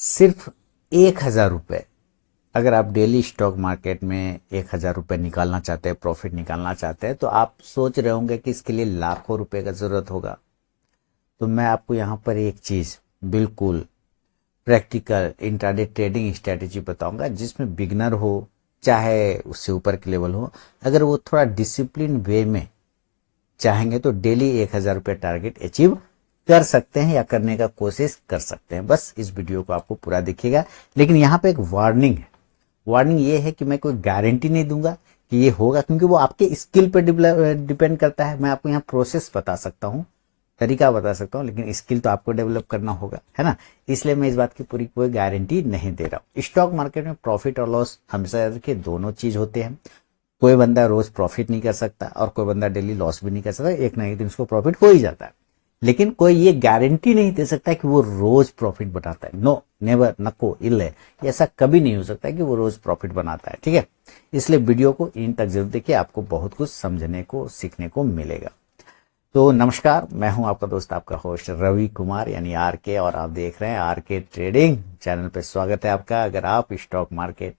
सिर्फ 1,000 रुपये अगर आप डेली स्टॉक मार्केट में 1,000 रुपये निकालना चाहते हैं, प्रॉफिट निकालना चाहते हैं, तो आप सोच रहे होंगे कि इसके लिए लाखों रुपए का ज़रूरत होगा। तो मैं आपको यहाँ पर एक चीज़ बिल्कुल प्रैक्टिकल इंट्राडे ट्रेडिंग स्ट्रैटेजी बताऊंगा, जिसमें बिगनर हो चाहे उससे ऊपर के लेवल हो, अगर वो थोड़ा डिसिप्लिन वे में चाहेंगे तो डेली 1,000 रुपये टारगेट अचीव कर सकते हैं या करने का कोशिश कर सकते हैं। बस इस वीडियो को आपको पूरा देखिएगा। लेकिन यहाँ पे एक वार्निंग है। वार्निंग ये है कि मैं कोई गारंटी नहीं दूंगा कि ये होगा, क्योंकि वो आपके स्किल पे डिपेंड करता है। मैं आपको यहाँ प्रोसेस बता सकता हूँ, तरीका बता सकता हूँ, लेकिन स्किल तो आपको डेवलप करना होगा, है ना। इसलिए मैं इस बात की पूरी कोई गारंटी नहीं दे रहा हूँ। स्टॉक मार्केट में प्रॉफिट और लॉस हमेशा याद रखिए, दोनों चीज होते हैं। कोई बंदा रोज प्रॉफिट नहीं कर सकता और कोई बंदा डेली लॉस भी नहीं कर सकता, एक ना एक दिन उसको प्रॉफिट हो ही जाता है। लेकिन कोई ये गारंटी नहीं दे सकता कि वो रोज प्रॉफिट बनाता है। नो, नेवर, नको, इल है, ऐसा कभी नहीं हो सकता कि वो रोज प्रॉफिट बनाता है। ठीक है, इसलिए वीडियो को इन तक जरूर देखिए, आपको बहुत कुछ समझने को सीखने को मिलेगा। तो नमस्कार, मैं हूं आपका दोस्त, आपका होस्ट रवि कुमार यानी आर के, और आप देख रहे हैं आर के ट्रेडिंग चैनल पे। स्वागत है आपका। अगर आप स्टॉक मार्केट,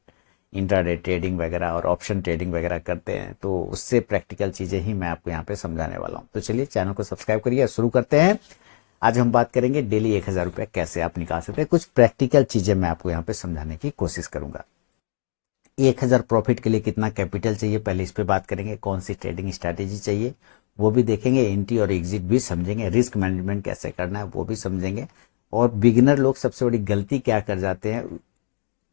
इंट्राडे ट्रेडिंग वगैरह और ऑप्शन ट्रेडिंग वगैरह करते हैं तो उससे प्रैक्टिकल चीज़ें ही मैं आपको यहाँ पे समझाने वाला हूँ। तो चलिए चैनल को सब्सक्राइब करिए, शुरू करते हैं। आज हम बात करेंगे डेली 1,000 रुपये कैसे आप निकाल सकते हैं। कुछ प्रैक्टिकल चीज़ें मैं आपको यहाँ पे समझाने की कोशिश करूंगा। 1,000 प्रॉफिट के लिए कितना कैपिटल चाहिए, पहले इस पे बात करेंगे। कौन सी ट्रेडिंग स्ट्रैटेजी चाहिए वो भी देखेंगे। एंट्री और एग्जिट भी समझेंगे। रिस्क मैनेजमेंट कैसे करना है वो भी समझेंगे। और बिगिनर लोग सबसे बड़ी गलती क्या कर जाते हैं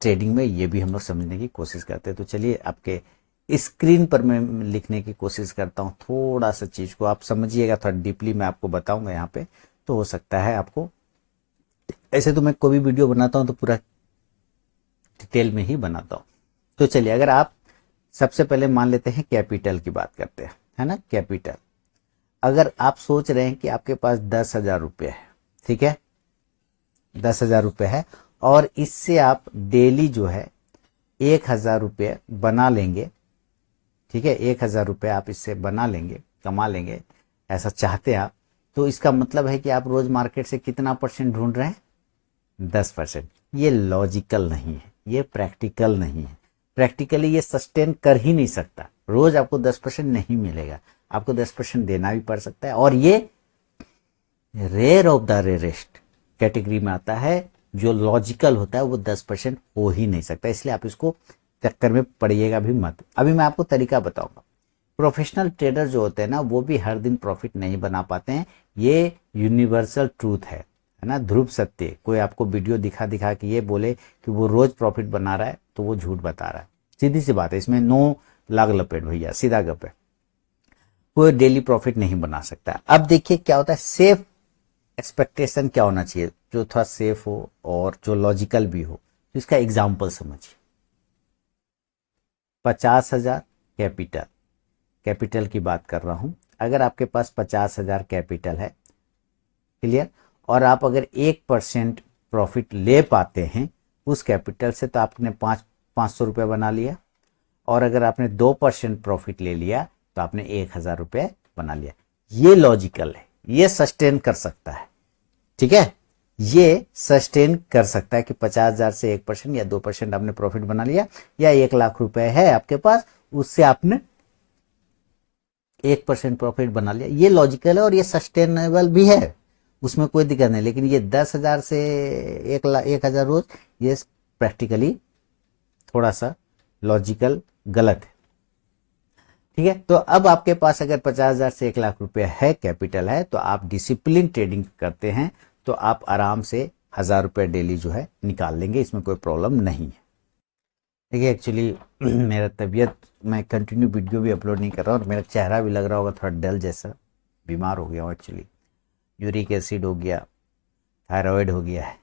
ट्रेडिंग में, ये भी हम लोग समझने की कोशिश करते हैं। तो चलिए आपके स्क्रीन पर मैं लिखने की कोशिश करता हूँ, थोड़ा सा चीज को आप समझिएगा, थोड़ा डीपली मैं आपको बताऊंगा यहाँ पे, तो हो सकता है आपको। ऐसे तो मैं कोई भी वीडियो बनाता हूँ तो पूरा डिटेल में ही बनाता हूँ। तो चलिए, अगर आप सबसे पहले मान लेते हैं कैपिटल की बात करते हैं, है ना। कैपिटल, अगर आप सोच रहे हैं कि आपके पास 10,000 रुपये है, ठीक है, 10,000 रुपये है, और इससे आप डेली जो है 1,000 रुपये बना लेंगे, ठीक है, 1,000 रुपये आप इससे बना लेंगे, कमा लेंगे, ऐसा चाहते हैं आप, तो इसका मतलब है कि आप रोज मार्केट से कितना परसेंट ढूंढ रहे हैं, 10%। ये लॉजिकल नहीं है, ये प्रैक्टिकल नहीं है। प्रैक्टिकली ये सस्टेन कर ही नहीं सकता। रोज आपको 10% नहीं मिलेगा, आपको 10% देना भी पड़ सकता है, और ये rare of the rarest category में आता है। जो लॉजिकल होता है वो 10% हो ही नहीं सकता, इसलिए आप इसको चक्कर में पड़िएगा भी मत। अभी मैं आपको तरीका बताऊंगा। प्रोफेशनल ट्रेडर जो होते हैं ना, वो भी हर दिन प्रॉफिट नहीं बना पाते हैं। ये यूनिवर्सल ट्रूथ है ना, ध्रुव सत्य। कोई आपको वीडियो दिखा दिखा के ये बोले कि वो रोज प्रॉफिट बना रहा है तो वो झूठ बता रहा है। सीधी सी बात है, इसमें नो लाग लपेट भैया, सीधा गप है। कोई डेली प्रॉफिट नहीं बना सकता। अब देखिए क्या होता है, सेफ एक्सपेक्टेशन क्या होना चाहिए, जो थोड़ा सेफ हो और जो लॉजिकल भी हो। तो इसका एग्जाम्पल समझिए। 50,000 कैपिटल, कैपिटल की बात कर रहा हूं। अगर आपके पास 50,000 कैपिटल है, क्लियर, और आप अगर 1% प्रॉफिट ले पाते हैं उस कैपिटल से, तो आपने 500 रुपये बना लिया। और अगर आपने 2% प्रॉफिट ले लिया तो आपने 1,000 रुपये बना लिया। ये लॉजिकल है, ये सस्टेन कर सकता है, ठीक है, ये सस्टेन कर सकता है कि 50,000 से 1% या 2% आपने प्रॉफिट बना लिया, या 1,00,000 रुपए है आपके पास, उससे आपने 1% प्रॉफिट बना लिया। ये लॉजिकल है और ये सस्टेनेबल भी है, उसमें कोई दिक्कत नहीं। लेकिन ये 10,000 से 1,00,000 रोज, ये प्रैक्टिकली थोड़ा सा लॉजिकल गलत है, ठीक है। तो अब आपके पास अगर 50,000 से 1,00,000 रुपए है, कैपिटल है, तो आप डिसिप्लिन ट्रेडिंग करते हैं तो आप आराम से 1,000 रुपये डेली जो है निकाल लेंगे, इसमें कोई प्रॉब्लम नहीं है। देखिए एक्चुअली मेरा तबीयत, मैं कंटिन्यू वीडियो भी अपलोड नहीं कर रहा हूँ, और मेरा चेहरा भी लग रहा होगा थोड़ा डल जैसा, बीमार हो गया हूँ एक्चुअली। यूरिक एसिड हो गया, थायराइड हो गया है,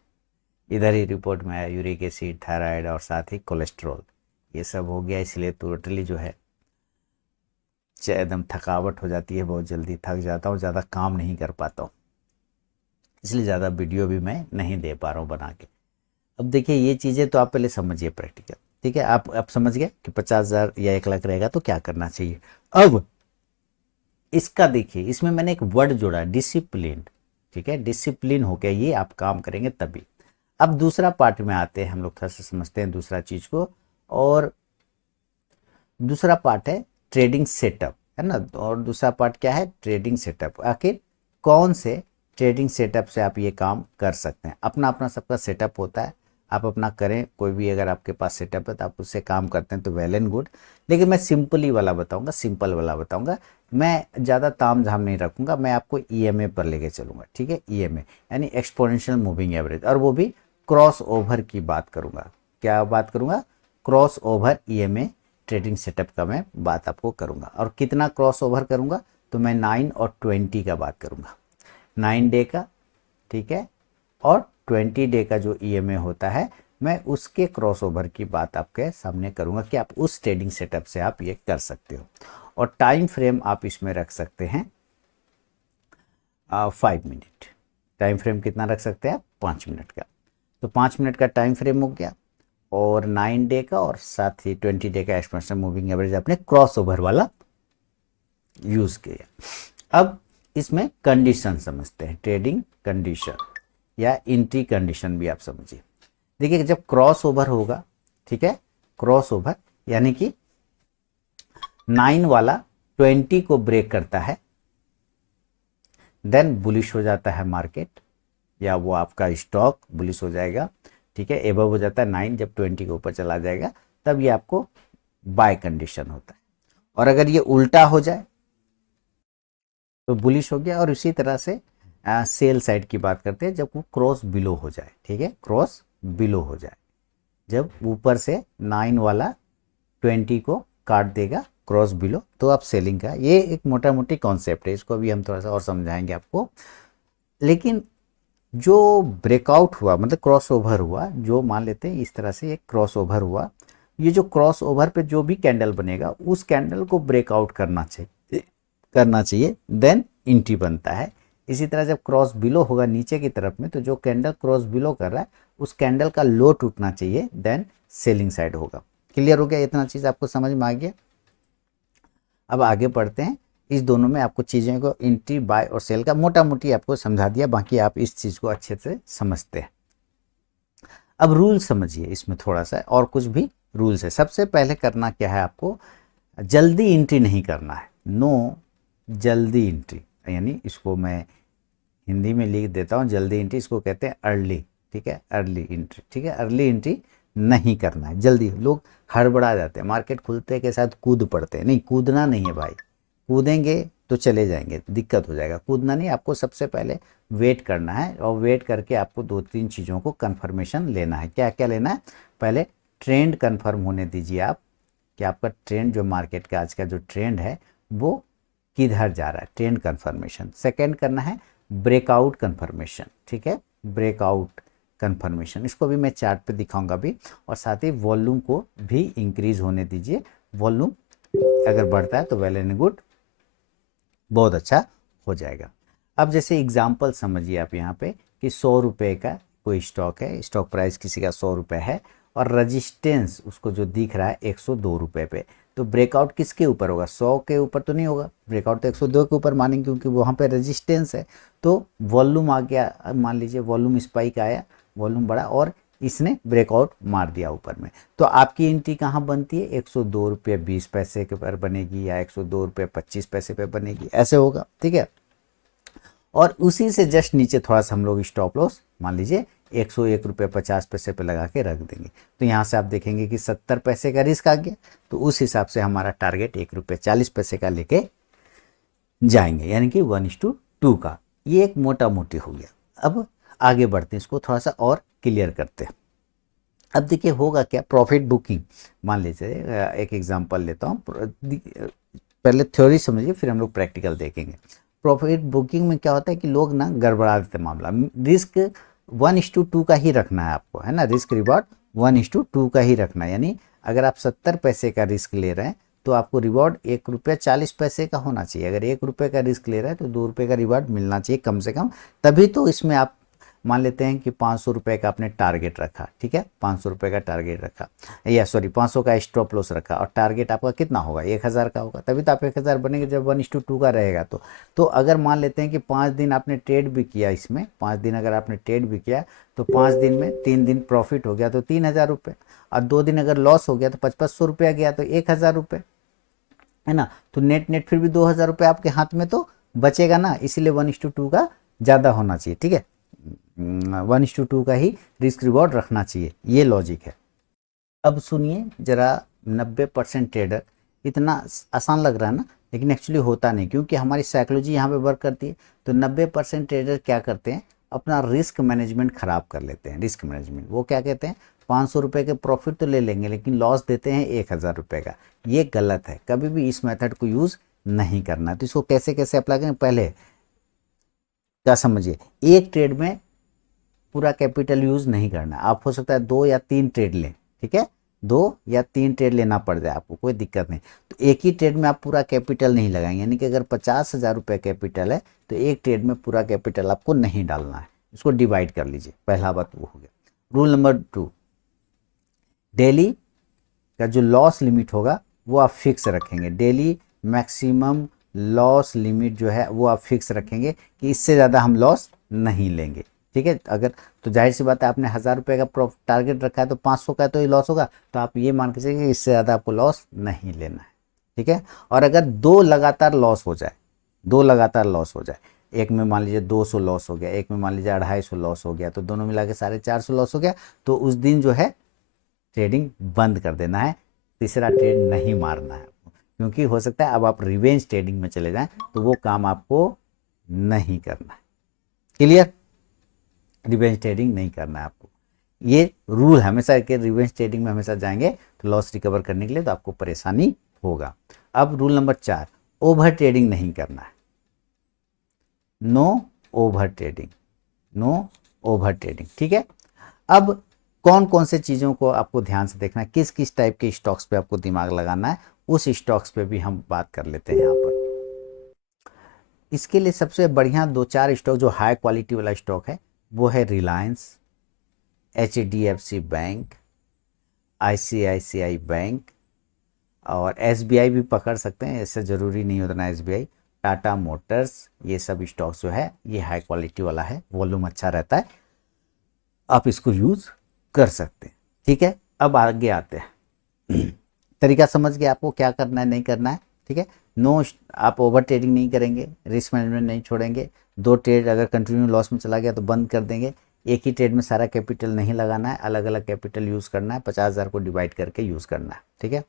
इधर ही रिपोर्ट में आया यूरिक एसिड, थायराइड और साथ ही कोलेस्ट्रॉल, ये सब हो गया। इसलिए टोटली जो है एकदम थकावट हो जाती है, बहुत जल्दी थक जाता हूँ, ज़्यादा काम नहीं कर पाता हूँ, इसलिए ज़्यादा वीडियो भी मैं नहीं दे पा रहा हूँ बना के। अब देखिए ये चीज़ें तो आप पहले समझिए प्रैक्टिकल, ठीक है। आप समझ गए कि 50,000 या 1,00,000 रहेगा तो क्या करना चाहिए। अब इसका देखिए, इसमें मैंने एक वर्ड जोड़ा, डिसिप्लिन, ठीक है। डिसिप्लिन हो गया, ये आप काम करेंगे तभी। अब दूसरा पार्ट में आते हैं हम लोग, थोड़ा सा समझते हैं दूसरा चीज को। और दूसरा पार्ट है ट्रेडिंग सेटअप, है ना। और दूसरा पार्ट क्या है, ट्रेडिंग सेटअप। आखिर कौन से ट्रेडिंग सेटअप से आप ये काम कर सकते हैं। अपना अपना सबका सेटअप होता है, आप अपना करें, कोई भी अगर आपके पास सेटअप है तो आप उससे काम करते हैं तो वेल एंड गुड। लेकिन मैं सिंपली वाला बताऊंगा, सिंपल वाला बताऊंगा। मैं ज़्यादा ताम झाम नहीं रखूंगा, मैं आपको ईएमए पर लेके चलूंगा, ठीक है। ईएमए यानी एक्सपोनेंशियल मूविंग एवरेज, और वो भी क्रॉस ओवर की बात करूंगा। क्या बात करूंगा, cross over EMA trading setup का मैं बात आपको करूंगा। और कितना क्रॉस ओवर करूंगा, तो मैं 9 और 20 का बात करूंगा। 9 डे का, ठीक है, और 20 डे का जो ईएमए होता है, मैं उसके क्रॉस ओवर की बात आपके सामने करूंगा कि आप उस ट्रेडिंग सेटअप से आप ये कर सकते हो। और टाइम फ्रेम आप इसमें रख सकते हैं 5 मिनट। टाइम फ्रेम कितना रख सकते हैं आप, 5 मिनट का। तो 5 मिनट का टाइम फ्रेम हो गया, और 9 डे का, और साथ ही 20 डे का एक्सपोनेंशियल मूविंग एवरेज अपने क्रॉस ओवर वाला यूज किया। अब इसमें कंडीशन समझते हैं, ट्रेडिंग कंडीशन या एंट्री कंडीशन भी आप समझिए। देखिए जब क्रॉस ओवर होगा, ठीक है, क्रॉस ओवर यानी कि 9 वाला 20 को ब्रेक करता है, देन बुलिश हो जाता है मार्केट, या वो आपका स्टॉक बुलिश हो जाएगा, ठीक है। एबव हो जाता है 9, जब 20 के ऊपर चला जाएगा तब ये आपको बाय कंडीशन होता है। और अगर ये उल्टा हो जाए तो बुलिश हो गया। और इसी तरह से सेल साइड की बात करते हैं, जब वो क्रॉस बिलो हो जाए, ठीक है, क्रॉस बिलो हो जाए, जब ऊपर से 9 वाला 20 को काट देगा क्रॉस बिलो, तो आप सेलिंग का, ये एक मोटा मोटी कॉन्सेप्ट है, इसको अभी हम थोड़ा सा और समझाएंगे आपको। लेकिन जो ब्रेकआउट हुआ, मतलब क्रॉस ओवर हुआ, जो मान लेते हैं इस तरह से एक क्रॉस ओवर हुआ, ये जो क्रॉस ओवर पे जो भी कैंडल बनेगा उस कैंडल को ब्रेकआउट करना चाहिए, देन एंट्री बनता है। इसी तरह जब क्रॉस बिलो होगा नीचे की तरफ में, तो जो कैंडल क्रॉस बिलो कर रहा है उस कैंडल का लो टूटना चाहिए, देन सेलिंग साइड होगा। क्लियर हो गया, इतना चीज़ आपको समझ में आ गया। अब आगे बढ़ते हैं, इस दोनों में आपको चीज़ों को एंट्री बाय और सेल का मोटा मोटी आपको समझा दिया, बाकी आप इस चीज़ को अच्छे से समझते हैं। अब रूल समझिए, इसमें थोड़ा सा और कुछ भी रूल्स है। सबसे पहले करना क्या है आपको, जल्दी एंट्री नहीं करना है, नो जल्दी एंट्री, यानी इसको मैं हिंदी में लिख देता हूँ, जल्दी एंट्री इसको कहते हैं अर्ली, ठीक है, अर्ली एंट्री, ठीक है। अर्ली एंट्री नहीं करना है, जल्दी लोग हड़बड़ा जाते हैं, मार्केट खुलते के साथ कूद पड़ते हैं, नहीं कूदना नहीं है भाई, कूदेंगे तो चले जाएंगे, दिक्कत हो जाएगा, कूदना नहीं। आपको सबसे पहले वेट करना है, और वेट करके आपको 2-3 चीज़ों को कन्फर्मेशन लेना है। क्या क्या लेना है, पहले ट्रेंड कन्फर्म होने दीजिए आप, कि आपका ट्रेंड जो मार्केट का आज का जो ट्रेंड है वो किधर जा रहा है, ट्रेंड कन्फर्मेशन। सेकेंड करना है ब्रेकआउट कन्फर्मेशन, ठीक है, ब्रेकआउट कन्फर्मेशन, इसको भी मैं चार्ट पे दिखाऊंगा भी। और साथ ही वॉल्यूम को भी इंक्रीज होने दीजिए, वॉल्यूम अगर बढ़ता है तो वेल एंड गुड, बहुत अच्छा हो जाएगा। अब जैसे एग्जांपल समझिए आप यहाँ पे, कि 100 रुपये का कोई स्टॉक है, स्टॉक प्राइस किसी का 100 रुपये है, और रजिस्टेंस उसको जो दिख रहा है 102 रुपये पे, तो ब्रेकआउट किसके ऊपर होगा, 100 के ऊपर तो नहीं होगा, ब्रेकआउट तो 102 के ऊपर मानेंगे, क्योंकि वहाँ पे रेजिस्टेंस है। तो वॉल्यूम आ गया, मान लीजिए वॉल्यूम स्पाइक आया, वॉल्यूम बढ़ा, और इसने ब्रेकआउट मार दिया ऊपर में, तो आपकी एंट्री कहाँ बनती है, 102 रुपये 20 पैसे के पर बनेगी, या 102 रुपये 25 पैसे पे बनेगी, ऐसे होगा, ठीक है। और उसी से जस्ट नीचे थोड़ा सा हम लोग स्टॉप लॉस मान लीजिए 101 रुपये 50 पैसे पे लगा के रख देंगे, तो यहाँ से आप देखेंगे कि 70 पैसे का रिस्क आ गया, तो उस हिसाब से हमारा टारगेट 1 रुपये 40 पैसे का लेके जाएंगे, यानी कि 1:2 का। ये एक मोटा मोटी हो गया। अब आगे बढ़ते हैं, इसको थोड़ा सा और क्लियर करते हैं। अब देखिए होगा क्या, प्रॉफिट बुकिंग, मान लीजिए एक एग्जांपल लेता हूँ, पहले थ्योरी समझिए फिर हम लोग प्रैक्टिकल देखेंगे। प्रॉफिट बुकिंग में क्या होता है कि लोग ना गड़बड़ा देते मामला, रिस्क 1:2 का ही रखना है आपको, है ना, रिस्क रिवॉर्ड 1:2 का ही रखना है। यानी अगर आप 70 पैसे का रिस्क ले रहे हैं तो आपको रिवॉर्ड 1 रुपया 40 पैसे का होना चाहिए। अगर 1 रुपये का रिस्क ले रहे हैं तो 2 रुपये का रिवॉर्ड मिलना चाहिए कम से कम, तभी तो इसमें आप मान लेते हैं कि 500 रुपये का आपने टारगेट रखा, ठीक है, 500 रुपये का टारगेट रखा, या सॉरी 500 का स्टॉप लॉस रखा, और टारगेट आपका कितना होगा, 1000 का होगा, तभी तो आप 1000 बनेंगे जब 1:2 का रहेगा। तो अगर मान लेते हैं कि 5 दिन आपने ट्रेड भी किया, इसमें 5 दिन अगर आपने ट्रेड भी किया तो 5 दिन में 3 दिन प्रॉफिट हो गया तो 3000 रुपये, और 2 दिन अगर लॉस हो गया तो 500 रुपया गया तो 1000 रुपये, है ना। तो नेट नेट फिर भी 2000 रुपये आपके हाथ में तो बचेगा ना, इसीलिए 1:2 का ज़्यादा होना चाहिए, ठीक है, 1:2 का ही रिस्क रिवॉर्ड रखना चाहिए, ये लॉजिक है। अब सुनिए जरा, 90% ट्रेडर, इतना आसान लग रहा है ना, लेकिन एक्चुअली होता नहीं, क्योंकि हमारी साइकोलॉजी यहाँ पे वर्क करती है। तो 90% ट्रेडर क्या करते हैं, अपना रिस्क मैनेजमेंट ख़राब कर लेते हैं। रिस्क मैनेजमेंट वो क्या कहते हैं, 500 रुपये के प्रॉफिट तो ले लेंगे लेकिन लॉस देते हैं 1000 रुपये का। ये गलत है, कभी भी इस मेथड को यूज़ नहीं करना है। तो इसको कैसे कैसे अप्लाई करें, पहले क्या समझिए, एक ट्रेड में पूरा कैपिटल यूज़ नहीं करना। आप हो सकता है 2 या 3 ट्रेड लें, ठीक है, 2 या 3 ट्रेड लेना पड़ जाए आपको, कोई दिक्कत नहीं। तो एक ही ट्रेड में आप पूरा कैपिटल नहीं लगाएंगे, यानी कि अगर 50,000 रुपये कैपिटल है तो एक ट्रेड में पूरा कैपिटल आपको नहीं डालना है, इसको डिवाइड कर लीजिए, पहला बात वो हो गया। रूल नंबर 2, डेली का जो लॉस लिमिट होगा वो आप फिक्स रखेंगे। डेली मैक्सिमम लॉस लिमिट जो है वो आप फिक्स रखेंगे कि इससे ज़्यादा हम लॉस नहीं लेंगे, ठीक है। अगर तो जाहिर सी बात है, आपने 1000 रुपये का टारगेट रखा है तो 500 का तो ही लॉस होगा, तो आप ये मान के चलिए कि इससे ज़्यादा आपको लॉस नहीं लेना है, ठीक है। और अगर 2 लगातार लॉस हो जाए, 2 लगातार लॉस हो जाए, एक में मान लीजिए 200 लॉस हो गया, एक में मान लीजिए 250 लॉस हो गया, तो दोनों मिला के 450 लॉस हो गया, तो उस दिन जो है ट्रेडिंग बंद कर देना है, तीसरा ट्रेड नहीं मारना है, क्योंकि हो सकता है अब आप रिवेंज ट्रेडिंग में चले जाएं तो वो काम आपको नहीं करना है। क्लियर, रिवेंज ट्रेडिंग नहीं करना है आपको, ये रूल हमेशा के, रिवेंज ट्रेडिंग में हमेशा जाएंगे तो लॉस रिकवर करने के लिए तो आपको परेशानी होगा। अब रूल नंबर 4, ओवर ट्रेडिंग नहीं करना है, no over trading, no over trading, ठीक है। अब कौन कौन से चीज़ों को आपको ध्यान से देखना है, किस किस टाइप के स्टॉक्स पे आपको दिमाग लगाना है, उस स्टॉक्स पे भी हम बात कर लेते हैं यहाँ पर। इसके लिए सबसे बढ़िया 2-4 स्टॉक जो हाई क्वालिटी वाला स्टॉक है वो है Reliance, HDFC bank, ICICI bank, और SBI भी पकड़ सकते हैं, ऐसा ज़रूरी नहीं होता SBI, टाटा मोटर्स, ये सब स्टॉक्स जो है ये हाई क्वालिटी वाला है, वॉल्यूम अच्छा रहता है, आप इसको यूज़ कर सकते हैं, ठीक है। अब आगे आते हैं, तरीका समझ गए आपको क्या करना है नहीं करना है, ठीक है। नो, आप ओवर ट्रेडिंग नहीं करेंगे, रिस्क मैनेजमेंट नहीं छोड़ेंगे, 2 ट्रेड अगर कंटिन्यू लॉस में चला गया तो बंद कर देंगे, एक ही ट्रेड में सारा कैपिटल नहीं लगाना है, अलग अलग कैपिटल यूज़ करना है, 50,000 को डिवाइड करके यूज़ करना है, ठीक है।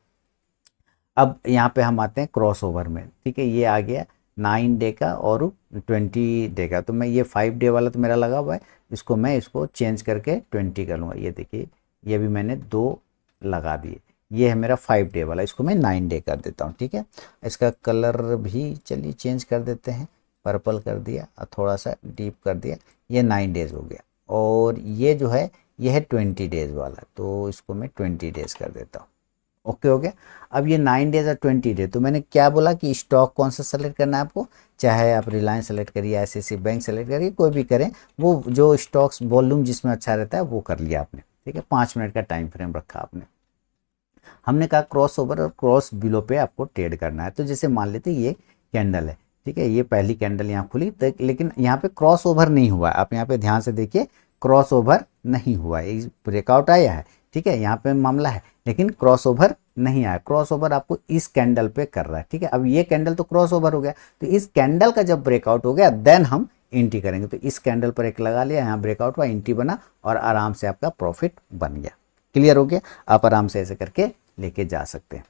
अब यहाँ पे हम आते हैं क्रॉस ओवर में, ठीक है, ये आ गया 9 डे का और 20 डे का, तो मैं ये 5 डे वाला तो मेरा लगा हुआ है, इसको चेंज करके 20 कर लूँगा। ये देखिए, ये भी मैंने 2 लगा दिए, ये है मेरा 5 डे वाला, इसको मैं 9 डे कर देता हूँ, ठीक है। इसका कलर भी चलिए चेंज कर देते हैं, पर्पल कर दिया और थोड़ा सा डीप कर दिया, ये 9 डेज़ हो गया। और ये जो है ये है 20 डेज़ वाला, तो इसको मैं 20 डेज़ कर देता हूँ, ओके हो गया। अब ये 9 डेज और 20 डे, तो मैंने क्या बोला कि स्टॉक कौन सा सेलेक्ट करना है आपको, चाहे आप रिलायंस सेलेक्ट करिए, ICICI बैंक सेलेक्ट करिए, कोई भी करें, वो जो स्टॉक्स वॉल्यूम जिसमें अच्छा रहता है वो कर लिया आपने, ठीक है। 5 मिनट का टाइम फ्रेम रखा आपने। हमने कहा क्रॉस ओवर और क्रॉस बिलो पे आपको ट्रेड करना है, तो जैसे मान लेते ये कैंडल है, ठीक है, ये पहली कैंडल यहाँ खुली, लेकिन यहाँ पे क्रॉस ओवर नहीं हुआ है, आप यहाँ पे ध्यान से देखिए, क्रॉस ओवर नहीं हुआ है, ब्रेकआउट आया है, ठीक है, यहाँ पे मामला है, लेकिन क्रॉस ओवर नहीं आया। क्रॉस ओवर आपको इस कैंडल पे कर रहा है, ठीक है। अब ये कैंडल तो क्रॉस ओवर हो गया, तो इस कैंडल का जब ब्रेकआउट हो गया देन हम एंट्री करेंगे, तो इस कैंडल पर एक लगा लिया, यहाँ ब्रेकआउट हुआ, एंट्री बना और आराम से आपका प्रॉफिट बन गया। क्लियर हो गया, आप आराम से ऐसे करके लेके जा सकते हैं।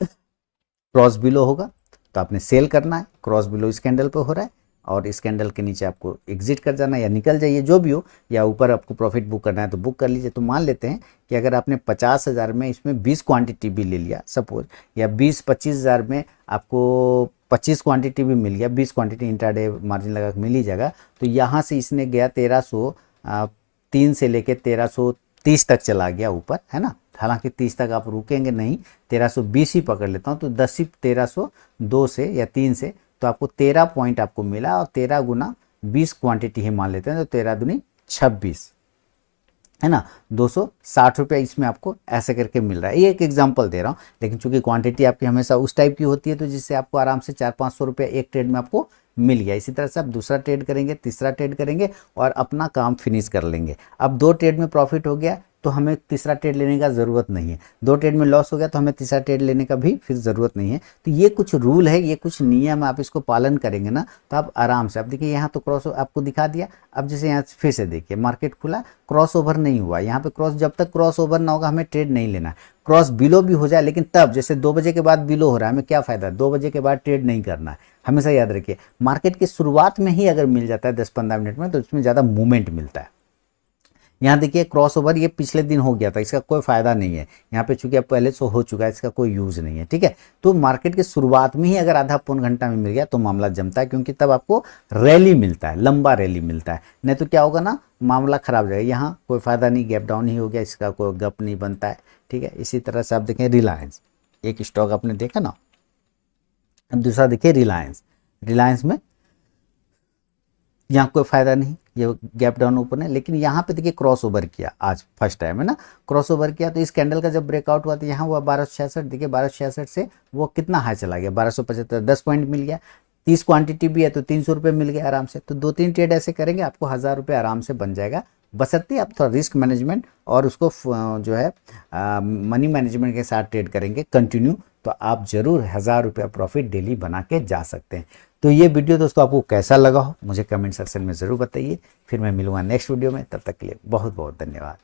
क्रॉस बिलो होगा तो आपने सेल करना है, क्रॉस बिलो इस कैंडल पे हो रहा है और इस कैंडल के नीचे आपको एग्जिट कर जाना है या निकल जाइए, जो भी हो, या ऊपर आपको प्रॉफिट बुक करना है तो बुक कर लीजिए। तो मान लेते हैं कि अगर आपने 50,000 में इसमें 20 क्वांटिटी भी ले लिया सपोज, या 20-25,000 में आपको 25 क्वांटिटी भी मिल गया, 20 क्वांटिटी इंट्राडे मार्जिन लगा के मिल ही जाएगा, तो यहाँ से इसने गया 1303 से लेके 1330 तक चला गया ऊपर, है ना। हालांकि 30 तक आप रुकेंगे नहीं, 1320 ही पकड़ लेता हूँ, तो 10 ही 1302 से या 3 से, तो आपको 13 पॉइंट आपको मिला और 13 गुना 20 क्वांटिटी ही मान लेते हैं तो 13 दूनी 26, है ना, 260 रुपये इसमें आपको ऐसे करके मिल रहा है। ये एक एग्जांपल दे रहा हूँ, लेकिन चूंकि क्वांटिटी आपकी हमेशा उस टाइप की होती है तो जिससे आपको आराम से 400-500 रुपये एक ट्रेड में आपको मिल गया। इसी तरह से आप दूसरा ट्रेड करेंगे, तीसरा ट्रेड करेंगे और अपना काम फिनिश कर लेंगे। अब 2 ट्रेड में प्रॉफिट हो गया तो हमें तीसरा ट्रेड लेने का ज़रूरत नहीं है, 2 ट्रेड में लॉस हो गया तो हमें तीसरा ट्रेड लेने का भी फिर ज़रूरत नहीं है। तो ये कुछ रूल है, ये कुछ नियम, आप इसको पालन करेंगे ना तो आप आराम से, आप देखिए यहाँ तो क्रॉस आपको दिखा दिया। अब जैसे यहाँ फिर से देखिए मार्केट खुला, क्रॉस ओवर नहीं हुआ यहाँ पे, क्रॉस जब तक क्रॉस ओवर ना होगा हमें ट्रेड नहीं लेना। क्रॉस बिलो भी हो जाए लेकिन तब, जैसे 2 बजे के बाद बिलो हो रहा है, हमें क्या फ़ायदा, 2 बजे के बाद ट्रेड नहीं करना है। हमेशा याद रखिए मार्केट की शुरुआत में ही अगर मिल जाता है 10-15 मिनट में तो उसमें ज़्यादा मूवमेंट मिलता है। यहाँ देखिए क्रॉस ओवर ये पिछले दिन हो गया था, इसका कोई फायदा नहीं है यहाँ पे, चूंकि अब पहले से हो चुका है, इसका कोई यूज नहीं है, ठीक है। तो मार्केट की शुरुआत में ही अगर आधा पौन घंटा में मिल गया तो मामला जमता है, क्योंकि तब आपको रैली मिलता है, लंबा रैली मिलता है। नहीं तो क्या होगा ना, मामला खराब हो जाएगा, यहाँ कोई फायदा नहीं, गैप डाउन ही हो गया, इसका कोई गप नहीं बनता है, ठीक है। इसी तरह से आप देखें रिलायंस, एक स्टॉक आपने देखा ना, अब दूसरा देखिए रिलायंस। रिलायंस में यहाँ कोई फायदा नहीं, ये गैप डाउन ओपन है, लेकिन यहाँ पे देखिए क्रॉस ओवर किया, आज फर्स्ट टाइम है ना, क्रॉस ओवर किया तो इस कैंडल का जब ब्रेकआउट हुआ तो यहाँ हुआ 1266, देखिए 1266 से वो कितना हाई चला गया 1275, 10 पॉइंट मिल गया। 30 क्वांटिटी भी है तो 300 रुपये मिल गया आराम से। तो 2-3 ट्रेड ऐसे करेंगे आपको 1000 रुपये आराम से बन जाएगा, बशर्ते आप थोड़ा रिस्क मैनेजमेंट और उसको जो है मनी मैनेजमेंट के साथ ट्रेड करेंगे कंटिन्यू, तो आप जरूर 1000 रुपया प्रॉफिट डेली बना के जा सकते हैं। तो ये वीडियो दोस्तों आपको कैसा लगा हो मुझे कमेंट सेक्शन में ज़रूर बताइए। फिर मैं मिलूंगा नेक्स्ट वीडियो में, तब तक के लिए बहुत बहुत धन्यवाद।